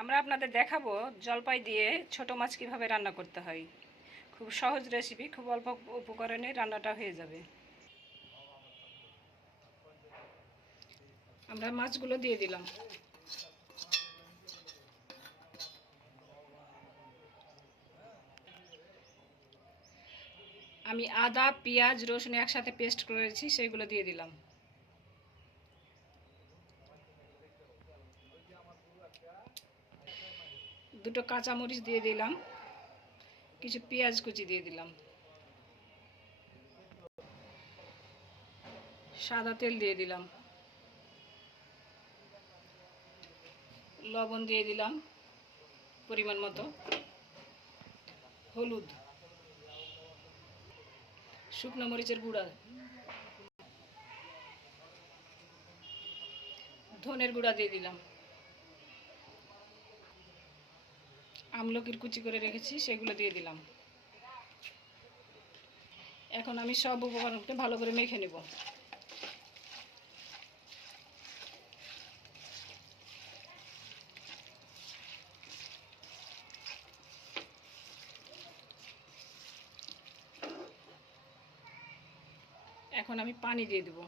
আমরা আপনাদের দেখাবো জলপাই দিয়ে ছোট মাছ কিভাবে রান্না করতে হয়। খুব সহজ রেসিপি, খুব অল্প উপকরণে রান্নাটা হয়ে যাবে। আমরা মাছগুলো দিয়ে দিলাম। আমি আদা, পেঁয়াজ, রসুন একসাথে পেস্ট করেছি, সেইগুলো দিয়ে দিলাম। দুটো কাঁচামরিচ দিয়ে দিলাম, কিছু পেঁয়াজ কুচি দিয়ে দিলাম, সাদা তেল দিয়ে দিলাম, লবণ দিয়ে দিলাম পরিমাণ মতো, হলুদ, শুকনো মরিচের গুঁড়া, ধনের গুঁড়া দিয়ে দিলাম, আমলকির কুচি করে রেখেছি সেগুলো দিয়ে দিলাম। এখন আমি সব উপকরণকে ভালো করে মেখে নেব। এখন আমি পানি দিয়ে দেব।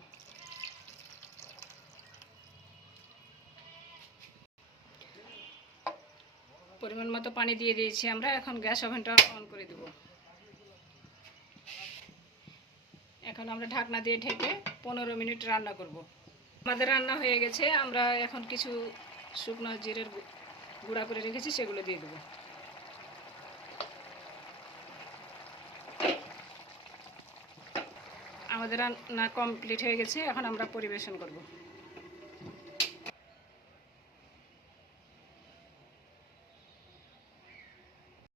পরিমাণ মতো পানি দিয়ে দিয়েছি আমরা। এখন গ্যাস ওভেনটা অন করে দেব। এখন আমরা ঢাকনা দিয়ে ঢেকে 15 মিনিট রান্না করব। আমাদের রান্না হয়ে গেছে। আমরা এখন কিছু শুকনো জিরের গুঁড়া করে রেখেছি, সেগুলো দিয়ে দেব। আমাদের রান্না কমপ্লিট হয়ে গেছে। এখন আমরা পরিবেশন করব।